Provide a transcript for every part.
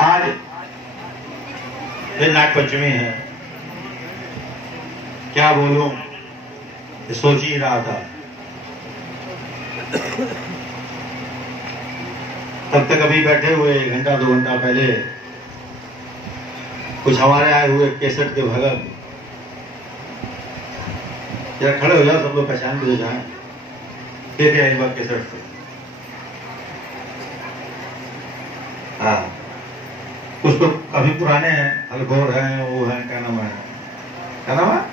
आज फिर नाग पंचमी है, क्या बोलूं सोच ही रहा था। तब तक अभी बैठे हुए 1 घंटा 2 घंटा पहले कुछ हमारे आए हुए केसट के भगत, जरा खड़े हो जाओ, सब लोग पहचान भी हो जाए के एक बार केसट से। हाँ, कुछ तो अभी पुराने हैं, अलगोर हैं, वो हैं, क्या नाम है,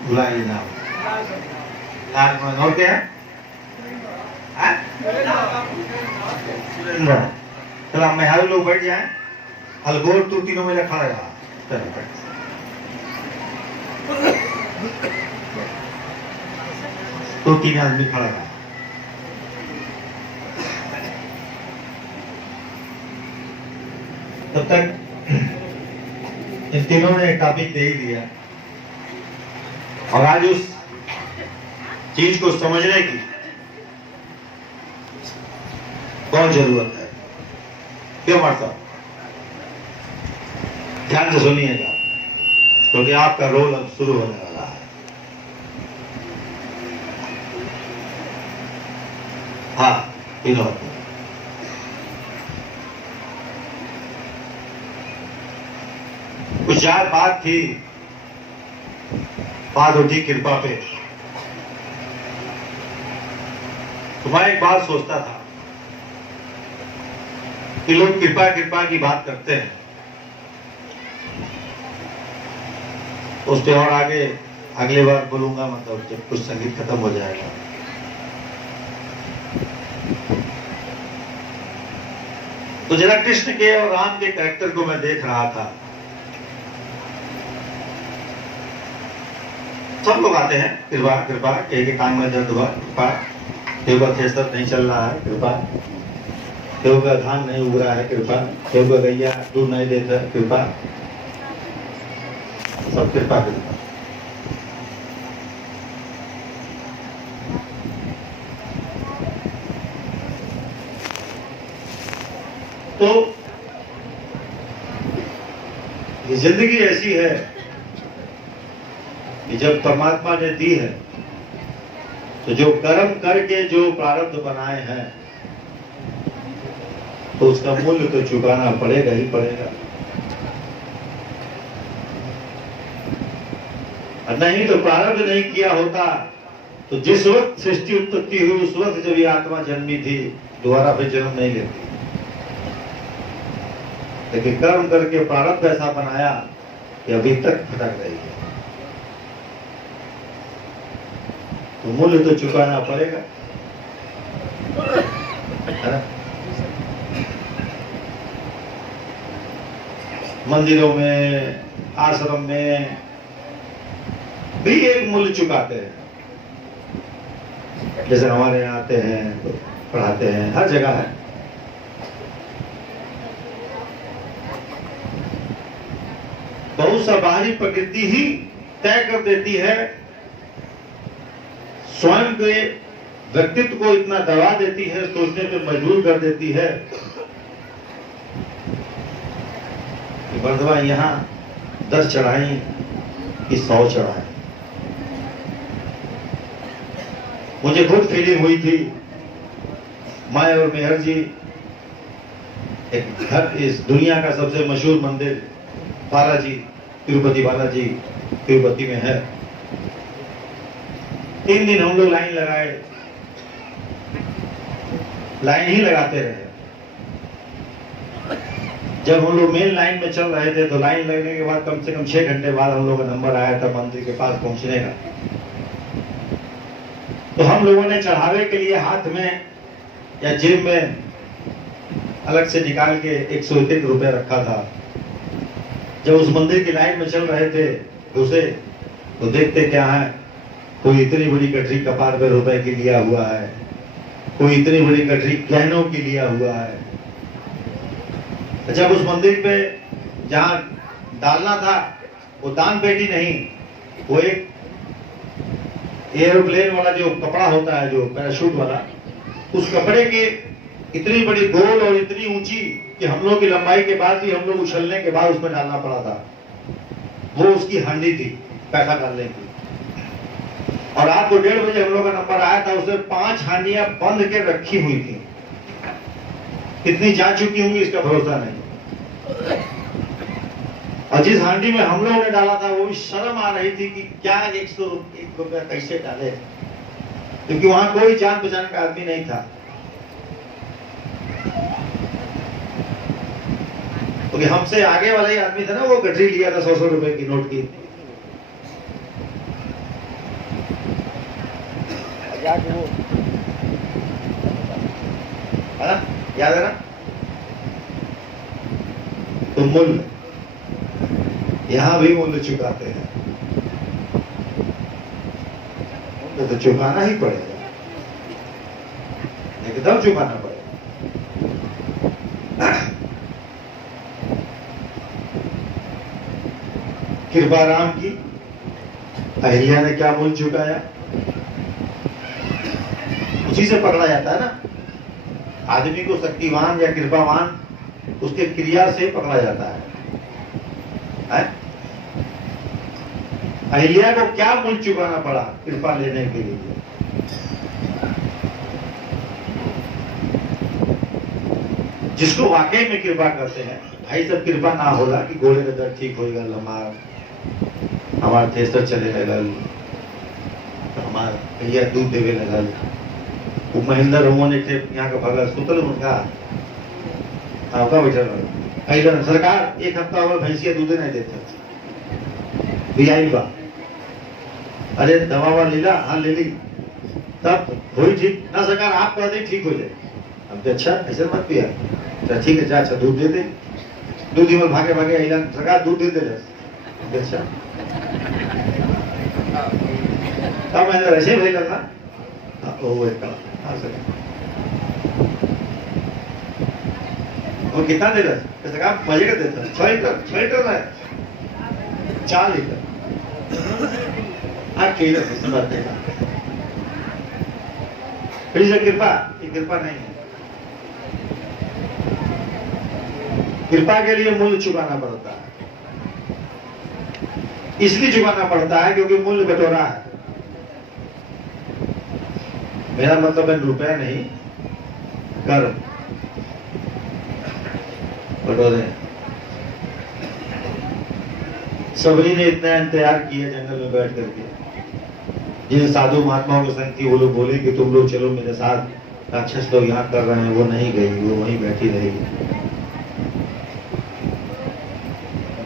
भुला ही नाम, लाल और क्या है, चलो मेहारू लोग बैठ जाए, अलगोर तो तीनों में खड़ा रहा। तो 3 आदमी खड़ा रहा। तब तक इन तीनों ने टॉपिक दे ही दिया, और आज उस चीज को समझने की बहुत जरूरत है। क्यों मारता, ध्यान से सुनिएगा, क्योंकि आपका रोल अब शुरू होने वाला है। हाँ, तीनों कुछ यार बात थी, बात उठी कृपा पे। तो मैं एक बात सोचता था कि लोग कृपा कृपा की बात करते हैं, उस पर और आगे अगली बार बोलूंगा, मतलब जब कुछ संगीत खत्म हो जाएगा। तो जरा कृष्ण के और राम के कैरेक्टर को मैं देख रहा था। सब लोग आते हैं, कृपा कृपा, एक कान में दर्द हुआ, कृपा, केहू का थ्रेसर नहीं चल रहा है, कृपा, केहू का धान नहीं उग रहा है, कृपा, केहू का गैया दूध नहीं देता, कृपा, सब कृपा कृपा। तो ये जिंदगी ऐसी है कि जब परमात्मा ने दी है, तो जो कर्म करके जो प्रारब्ध बनाए हैं, तो उसका मूल्य तो चुकाना पड़ेगा ही पड़ेगा। नहीं तो प्रारब्ध नहीं किया होता तो जिस वक्त सृष्टि उत्पत्ति हुई, उस वक्त जब ये आत्मा जन्मी थी, दोबारा फिर जन्म नहीं लेती। लेकिन कर्म करके प्रारब्ध ऐसा बनाया कि अभी तक भटक रही है, तो मूल्य तो चुकाना पड़ेगा, है ना? मंदिरों में, आश्रम में भी एक मूल्य चुकाते हैं। जैसे हमारे यहाँ आते हैं तो पढ़ाते हैं, हर जगह है। बहुत सा बाहरी प्रकृति ही तय कर देती है, स्वयं के व्यक्तित्व को इतना दबा देती है, सोचने पे मजबूर कर देती है कि बंधवा यहाँ 10 चढ़ाई कि 100 चढ़ाई। मुझे खुद फीलिंग हुई थी, मैं और मेहर जी एक घर, इस दुनिया का सबसे मशहूर मंदिर बालाजी, तिरुपति बालाजी तिरुपति में है। 3 दिन हम लोग लाइन लगाए, लाइन ही लगाते रहे। जब हम लोग मेन लाइन में चल रहे थे, तो लाइन लगने के बाद कम से कम 6 घंटे बाद हम लोग का नंबर आया था मंदिर के पास पहुंचने का। तो हम लोगों ने चढ़ावे के लिए हाथ में या जेब में अलग से निकाल के 101 रुपए रखा था। जब उस मंदिर की लाइन में चल रहे थे घुसे, तो देखते क्या है, कोई इतनी बड़ी गठरी कपार पे रुपए की लिया हुआ है, कोई इतनी बड़ी गठरी गहनों की लिया हुआ है। जब उस मंदिर पे जहाँ डालना था, वो दान पेटी नहीं, वो एक एयरप्लेन वाला जो कपड़ा होता है, जो पैराशूट वाला, उस कपड़े के इतनी बड़ी गोल और इतनी ऊंची कि हम लोग की लंबाई के बाद भी हम लोग उछलने के बाद उसमें डालना पड़ा था। वो उसकी हांडी थी पैसा डालने की। और रात को 1:30 बजे हम लोग का नंबर आया था, उसमें 5 हांडियां बंद के रखी हुई थी। कितनी जा चुकी होंगी इसका भरोसा नहीं। और जिस हांडी में हम लोगों ने डाला था वो भी शर्म आ रही थी कि क्या 101 रुपया कैसे डाले, क्योंकि वहां कोई जान पहचान का आदमी नहीं था। क्योंकि हमसे आगे वाला ही आदमी था ना, वो गठरी लिया था 100 रुपए की नोट की। याद है ना? तो मूल्य यहां भी मूल्य चुकाते हैं, मूल्य तो चुकाना ही पड़ेगा, एकदम चुकाना पड़ेगा। कृपा राम की अहिल्या ने क्या मूल्य चुकाया? उसी से पकड़ा जाता है ना आदमी को। शक्तिवान या कृपावान उसके क्रिया से पकड़ा जाता है। अहिल्या को क्या मूल्य चुकाना पड़ा कृपा लेने के लिए? जिसको वाकई में कृपा करते हैं, भाई सब कृपा ना होला कि गोले का दर्द ठीक हो गल, हमार थ्रेसर चले लगल, हमार भैया दूध देवे लगल। वो महेंद्र रोमन एक यहाँ का भगत सुतल उनका बैठल सरकार 1 हफ्ता हुआ भैंसिया दूध नहीं देते बियाई बा। अरे दवा वाला लीला, हाँ ले ली, तब हुई ठीक ना सरकार, आप कह दे ठीक हो जाए। अब तो अच्छा ऐसा मत पिया, अच्छा ठीक है, अच्छा दूध दे दे। दूध ही में भागे भागे अहिला सरकार दूध दे दे। अच्छा तब मैंने ऐसे भाई लगा वो कितना दे रहा सरकार? मजे का देता 6 लीटर है, 4 लीटर फिर से कृपा, ये कृपा नहीं है। कृपा के लिए मूल्य चुकाना पड़ता है, इसलिए चुकाना पड़ता है क्योंकि मूल्य बटोरा है। मेरा मतलब है रुपया नहीं, कर बटोरे। सबरी ने इतना इंतजार किया जंगल में बैठ करके, जिन साधु महात्माओं के संग थी वो लोग बोले कि तुम लोग चलो मेरे साथ, राक्षस लोग यहाँ कर रहे हैं। वो नहीं गई, वो वहीं बैठी रही।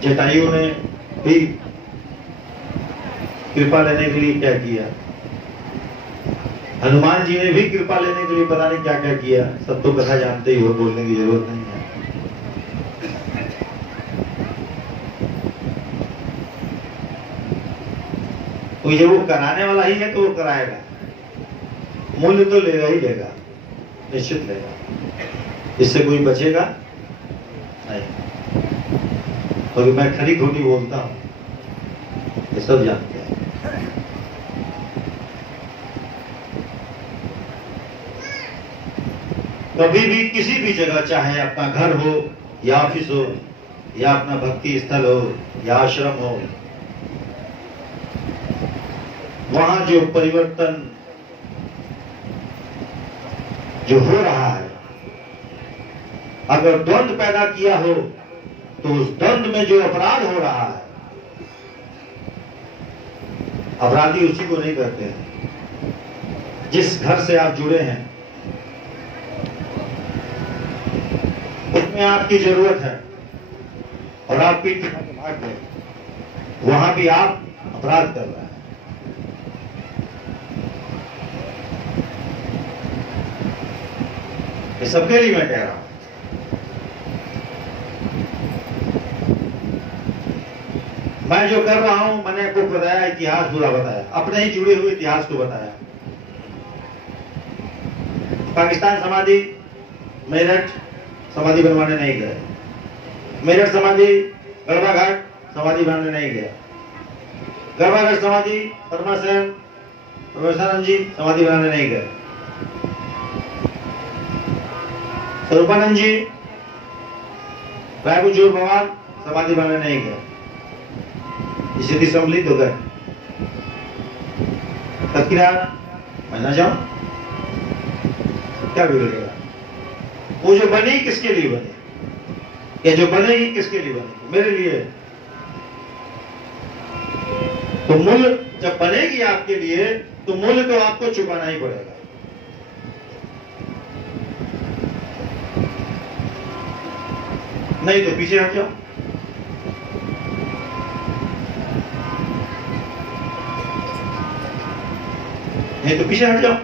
जटायु ने भी कृपा लेने के लिए क्या किया, हनुमान जी ने भी कृपा लेने के लिए पता नहीं क्या क्या किया। सब तो कथा जानते ही हो, बोलने की जरूरत नहीं है। तो ये वो कराने वाला ही है तो वो कराएगा, मूल्य तो लेगा ही लेगा, निश्चित लेगा, इससे कोई बचेगा नहीं। तो मैं खरी खोटी बोलता हूं, ये सब जानते हैं। कभी भी किसी भी जगह, चाहे अपना घर हो या ऑफिस हो या अपना भक्ति स्थल हो या आश्रम हो, वहां जो परिवर्तन जो हो रहा है, अगर द्वंद्व पैदा किया हो तो उस द्वंद्व में जो अपराध हो रहा है, अपराधी उसी को नहीं करते हैं। जिस घर से आप जुड़े हैं उसमें आपकी जरूरत है और आप पीठ के भाग गए, वहां भी आप अपराध कर रहे हैं। ये सबके लिए मैं कह रहा हूं। मैं जो कर रहा हूं, मैंने आपको बताया, इतिहास पूरा बताया, अपने ही जुड़े हुए इतिहास को बताया। पाकिस्तान समाधि मेरठ समाधि बनवाने नहीं गए, मेरठ समाधि गढ़वा घाट समाधि बनाने नहीं गया, गढ़वा घाट समाधि परमानंद जी समाधि बनाने नहीं गए, स्वरूपानंद जी रायपुर भगवान समाधि बनाने नहीं गए, स्थिति सम्मिलित हो गए। मैं ना जाऊं, क्या बिगड़ेगा? वो जो बनी किसके लिए बनी, या जो बनेगी किसके लिए बनेगी? मेरे लिए। तो मूल्य जब बनेगी आपके लिए, तो मूल्य तो आपको चुकाना ही पड़ेगा। नहीं तो पीछे हट जाओ। नहीं तो पीछे हट जाओ।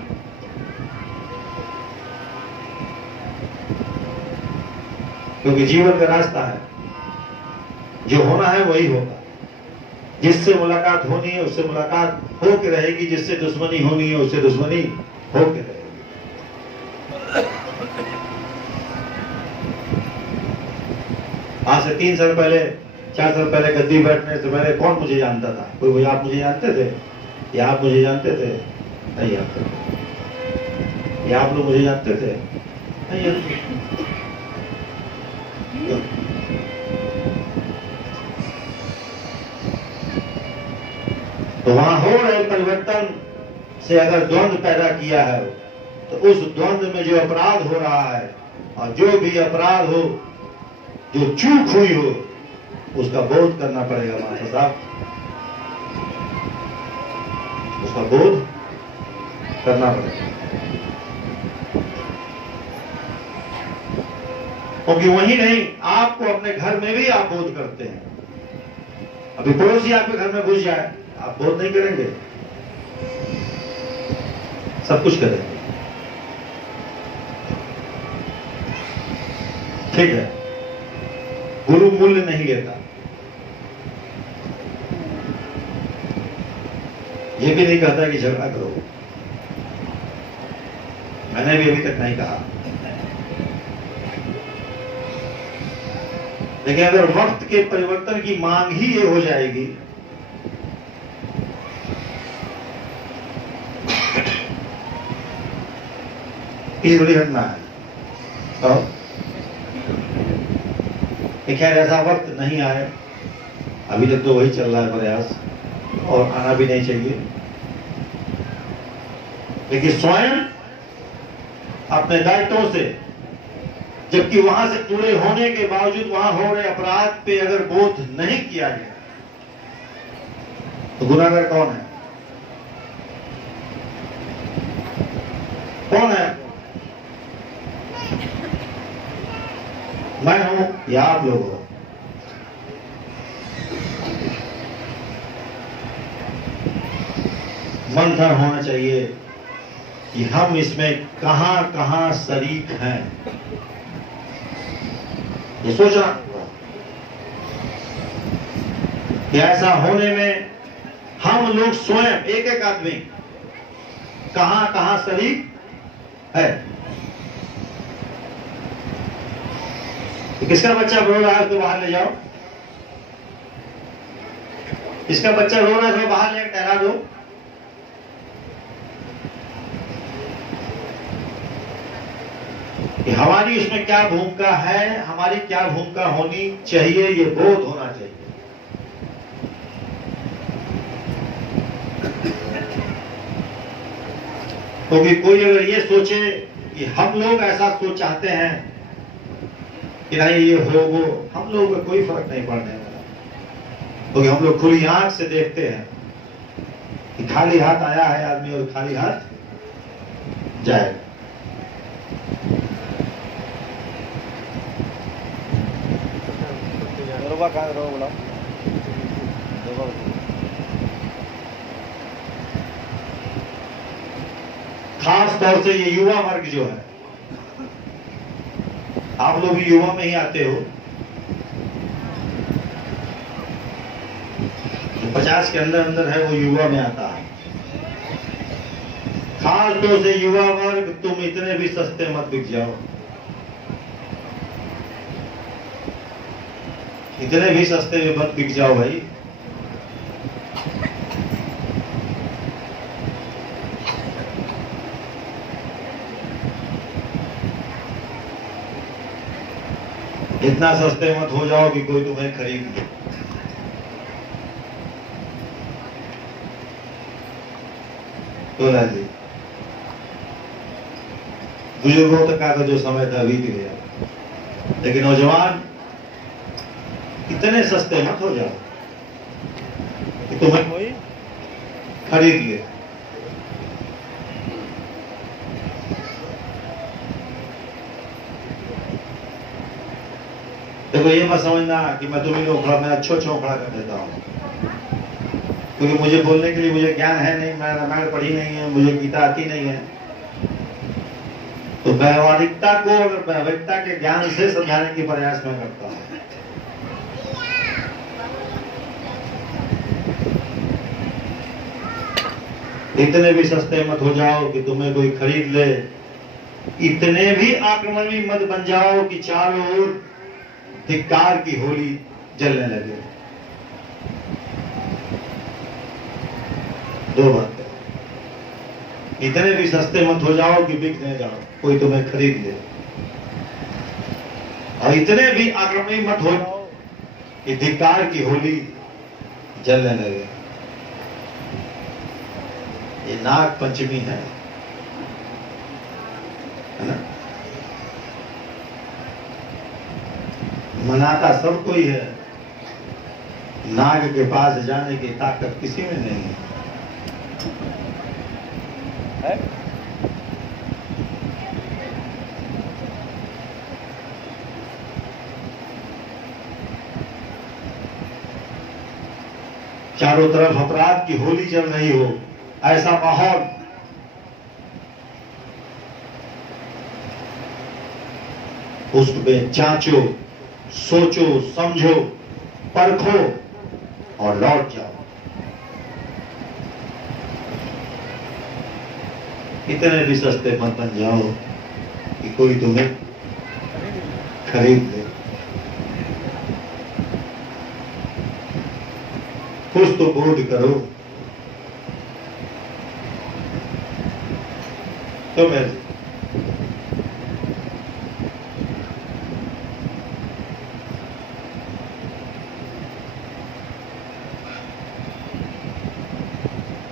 क्योंकि जीवन का रास्ता है, जो होना है वही होगा। जिससे मुलाकात होनी है उससे मुलाकात होके रहेगी, जिससे दुश्मनी होनी है उससे दुश्मनी होके रहेगी। आज से 3 साल पहले, 4 साल पहले गद्दी बैठने से पहले कौन मुझे जानता था? कोई आप मुझे जानते थे? या आप मुझे जानते थे? नहीं जानते थे। या आप लोग मुझे जानते थे? नहीं जानते। तो वहां हो रहे परिवर्तन से अगर द्वंद्व पैदा किया है, तो उस द्वंद्व में जो अपराध हो रहा है, और जो भी अपराध हो, जो चूक हुई हो, उसका बोध करना पड़ेगा मास्टर साहब, उसका बोध करना पड़ेगा। क्योंकि वही नहीं, आपको अपने घर में भी आप बोध करते हैं। अभी पड़ोसी आपके घर में घुस जाए, आप बोध नहीं करेंगे? सब कुछ करेंगे। ठीक है, गुरु मूल्य नहीं लेता। यह भी नहीं कहता कि झगड़ा करो, मैंने भी अभी तक नहीं कहा। लेकिन अगर वक्त के परिवर्तन की मांग ही ये हो जाएगी, इस बड़ी घटना है, तो खैर ऐसा वक्त नहीं आए, अभी तक तो वही चल रहा है प्रयास, और आना भी नहीं चाहिए। लेकिन स्वयं अपने दायित्वों से, जबकि वहां से जुड़े होने के बावजूद वहां हो रहे अपराध पे अगर बोध नहीं किया गया, तो गुनाहगार कौन है? कौन है? मैं हूं या आप लोग हो? मंथन होना चाहिए कि हम इसमें कहां कहां शरीक हैं, ये सोचना कि ऐसा होने में हम लोग स्वयं एक एक आदमी कहां कहां शरीक है। किसका बच्चा रो रहा है उसको बाहर ले जाओ, किसका बच्चा रो रहा है उसको बाहर ले टहला दो। कि हमारी उसमें क्या भूमिका है, हमारी क्या भूमिका होनी चाहिए, ये बोध होना चाहिए। क्योंकि कोई अगर ये सोचे कि हम लोग ऐसा सोच चाहते हैं कि नहीं ये हो वो, हम लोग का कोई फर्क नहीं पड़ने वाला। क्योंकि हम लोग खुली आंख से देखते हैं कि खाली हाथ आया है आदमी और खाली हाथ जाएगा। खास तौर से ये युवा वर्ग जो है, आप लोग भी युवा में ही आते हो, जो 50 के अंदर अंदर है वो युवा में आता है। खास तौर से युवा वर्ग, तुम इतने भी सस्ते मत बिक जाओ, इतने भी सस्ते में मत बिक जाओ भाई। ये इतना सस्ते मत हो जाओ कि कोई तुम्हें खरीद ले। तो जी बुजुर्गों तक का जो समय था बीत गया, लेकिन नौजवान इतने सस्ते मत हो जाओ कि तुम्हें कोई खरीद ले। देखो ये मत समझना कि मैं तुम्हें लोग मैं अच्छो खड़ा कर देता हूँ, क्योंकि मुझे बोलने के लिए मुझे ज्ञान है नहीं, मैं रामायण पढ़ी नहीं है, मुझे गीता आती नहीं है। तो व्यवहारिकता को अगर व्यवहारिकता के ज्ञान से समझाने की प्रयास मैं करता हूँ। इतने भी सस्ते मत हो जाओ कि तुम्हें कोई खरीद ले, इतने भी आक्रमणी मत बन जाओ कि चारों ओर धिक्कार की होली जलने लगे। दो बातें, इतने भी सस्ते मत हो जाओ कि बिकने जाओ कोई तुम्हें खरीद ले, और इतने भी आक्रमणी मत हो जाओ कि धिक्कार की होली जलने लगे। ये नाग पंचमी है ना? मनाता सब कोई है, नाग के पास जाने की ताकत किसी में नहीं है। चारों तरफ अपराध की होली चल रही हो, ऐसा माहौल, उसमें जांचो, सोचो, समझो, परखो और लौट जाओ। इतने भी सस्ते मत बन जाओ कि कोई तुम्हें खरीद ले। कुछ तो बोध करो। तो मैं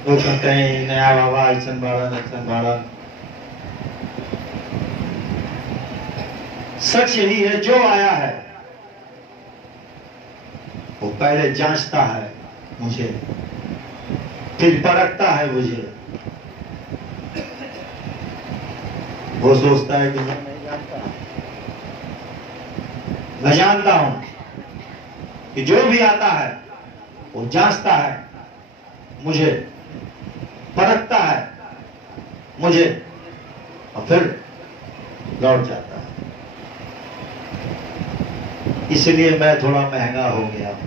लोग कहते हैं नया बाबा ऐसन बाड़ा। सच यही है, जो आया है वो पहले जांचता है मुझे, फिर परखता है मुझे। वो सोचता है कि मैं नहीं जानता, मैं जानता हूं कि जो भी आता है वो जांचता है मुझे, परखता है मुझे और फिर लौट जाता है। इसलिए मैं थोड़ा महंगा हो गया हूं।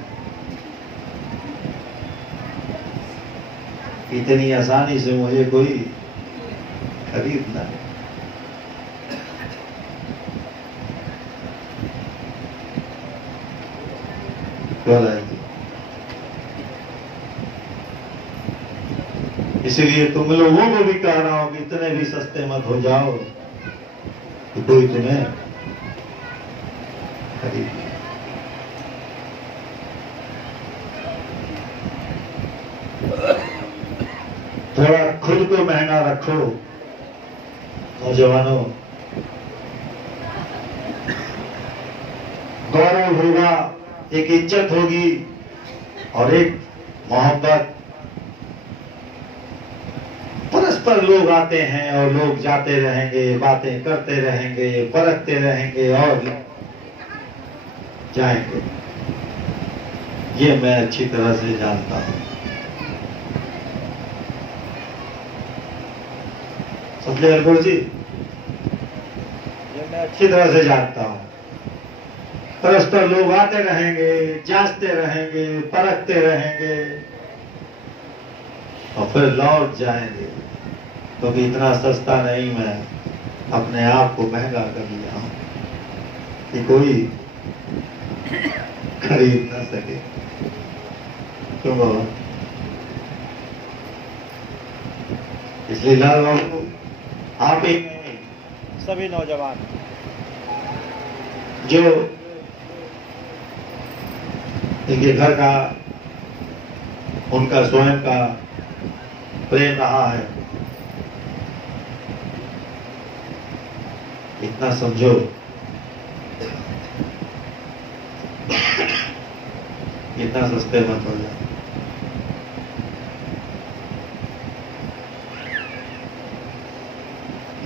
इतनी आसानी से मुझे कोई खरीद ना। इसलिए तुम लोगों को भी कह रहा हूं कि इतने भी सस्ते मत हो जाओ कि कोई तुम्हें खरीद। थोड़ा खुद को महंगा रखो नौजवानों। गौरव होगा, एक इज्जत होगी और एक मोहब्बत। परस्पर लोग आते हैं और लोग जाते रहेंगे, बातें करते रहेंगे, परखते रहेंगे और जाएंगे। ये मैं अच्छी तरह से जानता हूं। समझे हरगोड़ जी? ये मैं अच्छी तरह से जानता हूं। परस्पर लोग आते रहेंगे, जांचते रहेंगे, परखते रहेंगे और फिर लौट जाएंगे। तो भी इतना सस्ता नहीं मैं अपने आप को महंगा कर लिया हूं कि कोई खरीद ना सके। क्यों बाबा? इसलिए लाल बाबू, आप ही सभी नौजवान जो इनके घर का, उनका स्वयं का प्रेम रहा है। इतना समझो, इतना सस्ते मत हो जाए।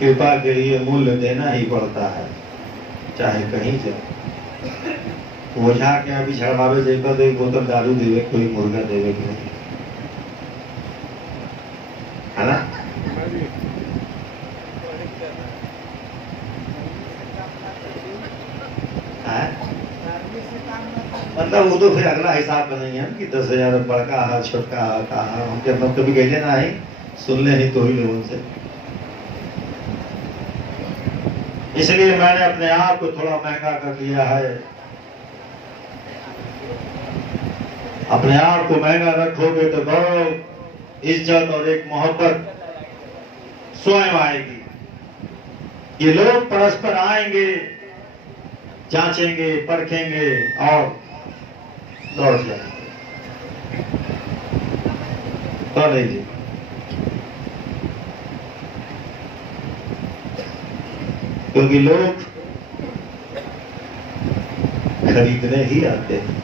कृपा के लिए मूल्य देना ही पड़ता है, चाहे कहीं जाओ। ओझा के अभी झड़वावे जेकर तो एक बोतल दारू देवे, कोई मुर्गा देवे कि नहीं, है ना? मतलब वो तो फिर अगला हिसाब बनेंगे हम कि 10,000 बड़का है, छोटका है, कहा हम कभी कहते ना ही सुन ले ही तो ही लोगों से। इसलिए मैंने अपने आप को थोड़ा महंगा कर दिया है। अपने आप को महंगा रखोगे तो गौरव, इज्जत और एक मोहब्बत स्वयं आएगी। ये लोग परस्पर आएंगे, जांचेंगे, परखेंगे और दौड़ जाएंगे। तो नहीं जी, क्योंकि लोग खरीदने ही आते हैं।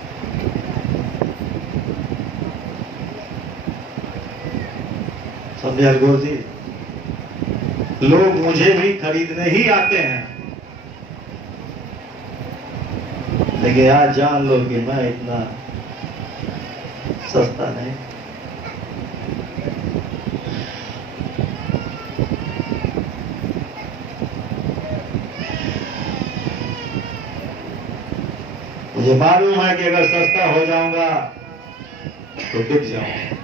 समझे हरगोर जी? लोग मुझे भी खरीदने ही आते हैं, लेकिन आज जान लो कि मैं इतना सस्ता नहीं। मुझे मालूम है कि अगर सस्ता हो जाऊंगा तो बिक जाऊंगा।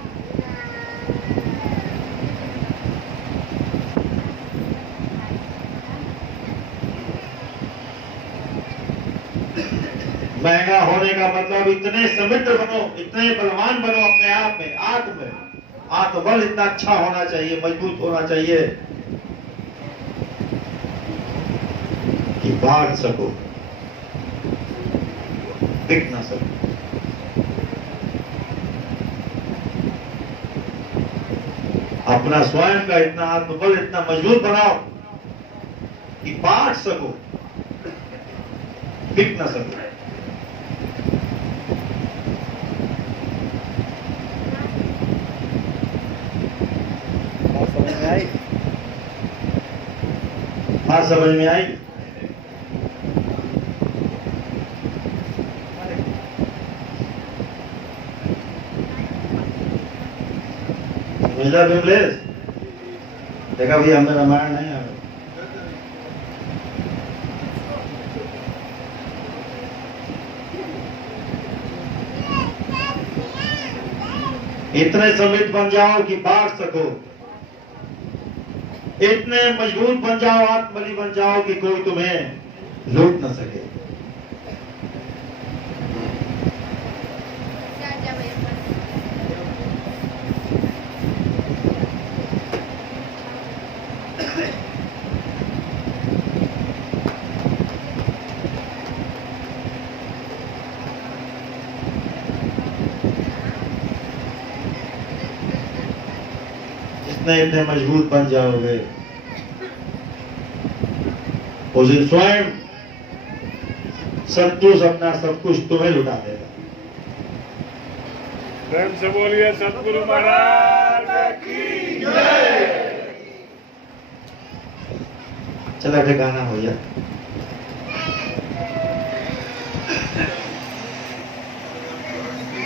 महंगा होने का मतलब इतने समृद्ध बनो, इतने बलवान बनो अपने आप में, आत्मबल इतना अच्छा होना चाहिए, मजबूत होना चाहिए कि बांट सको, बिक ना सको। अपना स्वयं का इतना आत्मबल इतना मजबूत बनाओ कि बांट सको, बिक ना सको। बात समझ में आई? विमलेश देखा भैया, हमें रामायण नहीं आ रहा। इतने समृद्ध बन जाओ कि बांट सको, इतने मजबूत बन जाओ, आत्मबली बन जाओ कि कोई तुम्हें लूट न सके। इतने मजबूत बन जाओगे, उस दिन स्वयं सत्पुरुष अपना सब कुछ तुम्हें लुटा देगा। प्रेम से बोलिए सतगुरु महाराज की जय। चला ठिकाना हो जाए।